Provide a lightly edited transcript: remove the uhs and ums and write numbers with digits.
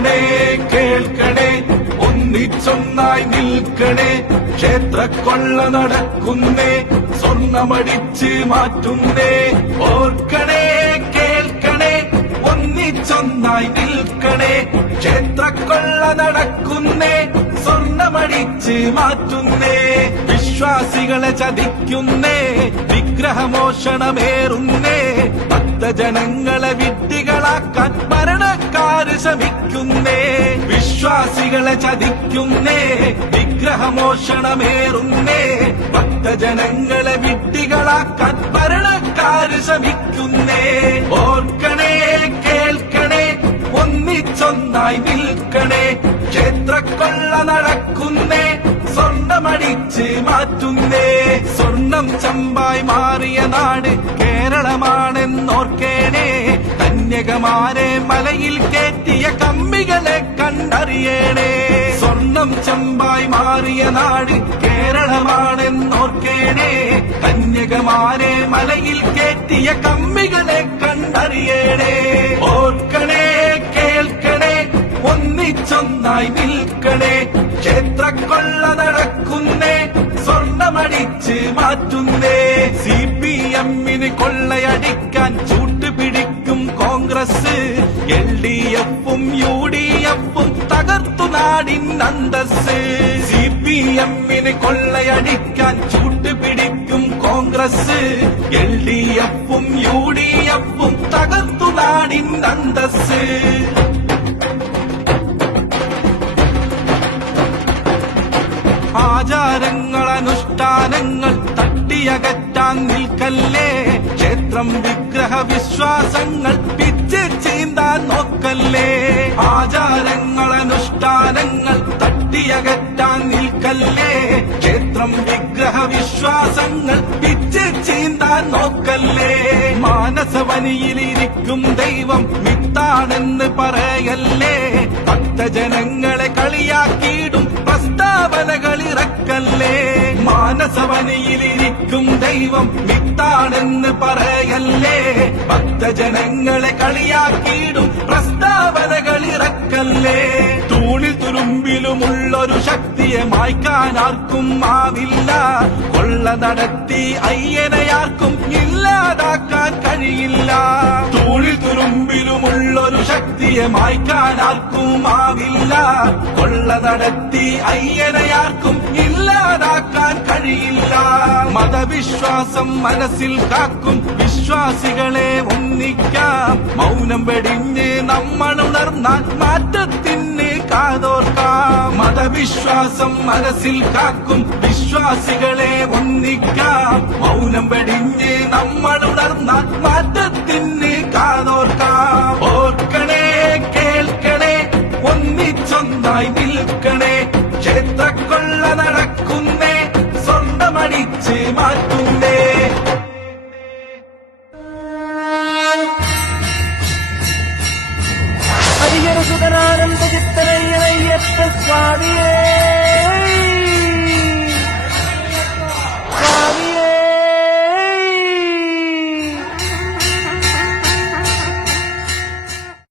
ഓർക്കണേ കേൾക്കണേ ഒന്നിച്ചൊന്നായി നിൽക്കണേ ക്ഷേത്രക്കൊള്ള നടക്കുന്നേ സ്വർണമടിച്ച് മാറ്റുന്നേ ഓർക്കണേ കേൾക്കണേ ഒന്നിച്ചൊന്നായി നിൽക്കണേ ക്ഷേത്രക്കൊള്ള നടക്കുന്നേ സ്വർണമടിച്ച് മാറ്റുന്നേ വിശ്വാസികളെ ചതിക്കുന്നേ വിഗ്രഹമോഷണമേറുന്നേ ഭക്തജനങ്ങളെ വിഡ്ഢികളാക്കാൻ ഭരണക്കാര് ശ്രമിക്കുന്നേ വിശ്വാസികളെ ചതിക്കുന്നേ വിഗ്രഹമോഷണമേറുന്നേ ഭക്തജനങ്ങളെ വിഡ്ഢികളാക്കാൻ ഭരണക്കാര് ശ്രമിക്കുന്നേ ഓർക്കണേ കേൾക്കണേ ഒന്നിച്ചൊന്നായി നിൽക്കണേ ക്ഷേത്രക്കൊള്ള നടക്കുന്നേ സ്വർണമടിച്ച് മാറ്റുന്നേ സ്വർണം ചമ്പായി മാറിയ നാട് കേരളമാണെന്നോർക്കേണേ കന്യകമാരെ മലയിൽ കയറ്റിയ കമ്മികളെ കണ്ടറിയണേ സ്വർണം ചമ്പായി മാറിയ നാട് കേരളമാണെന്നോർക്കേണേ കന്യകമാരെ മലയിൽ കയറ്റിയ കമ്മികളെ കണ്ടറിയണേ ഓർക്കണേ കേൾക്കണേ ഒന്നിച്ചൊന്നായി നിൽക്കണേ ക്ഷേത്രക്കൊള്ള നടക്കുന്നേ സ്വർണമടിച്ച് മാറ്റുന്നേ CPM-ന് കൊള്ളയടിക്കാൻ ചൂട്ടുപിടിക്കും കോൺഗ്രസ് LDF-ഉം UDF-ഉം തകർത്തു നാടിൻ അന്തസ് CPM-ന് കൊള്ളയടിക്കാൻ ചൂട്ടുപിടിക്കും കോൺഗ്രസ് LDF-ഉം UDF-ഉം തകർത്തു നാടിൻ അന്തസ് ആചാരങ്ങൾ അനുഷ്ഠാനങ്ങൾ തട്ടിയകറ്റാൻ നിൽക്കല്ലേ ക്ഷേത്രം വിഗ്രഹ വിശ്വാസങ്ങൾ പിച്ച് ചീന്താൻ നോക്കല്ലേ ആചാരങ്ങൾ അനുഷ്ഠാനങ്ങൾ തട്ടിയകറ്റാൻ നിൽക്കല്ലേ ക്ഷേത്രം വിഗ്രഹ വിശ്വാസങ്ങൾ പിച്ച് ചീന്താൻ നോക്കല്ലേ മാനസവനിയിലിരിക്കും ദൈവം മിത്താണെന്ന് പറയല്ലേ ഭക്തജനങ്ങളെ കളിയാക്കിയിടും പ്രസ്താവനകളിറക്കല്ലേ മാനസവനിയിലിരിക്കും ദൈവം മിത്താണെന്ന് പറയല്ലേ ഭക്തജനങ്ങളെ കളിയാക്കിയിടും പ്രസ്താവനകളിറക്കല്ലേ തൂണിൽ തുരുമ്പിലുമുള്ളൊരു ശക്തിയെ മായ്ക്കാൻ ആർക്കും ആവില്ല കൊള്ള നടത്തി അയ്യനെയാർക്കും ഇല്ലാതാക്കാൻ കഴിയില്ല തൂണിൽ തുരുമ്പിലുമുള്ളൊരു ശക്തിയെ മായ്ക്കാൻ ആർക്കും ആവില്ല കൊള്ള നടത്തി അയ്യനെയാർക്കും ഇല്ലാതാക്കാൻ കഴിയില്ല മതവിശ്വാസം മനസ്സിൽ കാക്കും വിശ്വാസികളെ ഒന്നിക്കാം മൗനം വെടിഞ്ഞ് നമ്മൾ ഉണർന്നാൽ മാറ്റത്തിന് കാതോർക്കാം മതവിശ്വാസം മനസ്സിൽ കാക്കും വിശ്വാസികളെ ഒന്നിക്കാം മൗനം വെടിഞ്ഞ് നമ്മൾ ഉണർന്നാൽ മാറ്റത്തിന്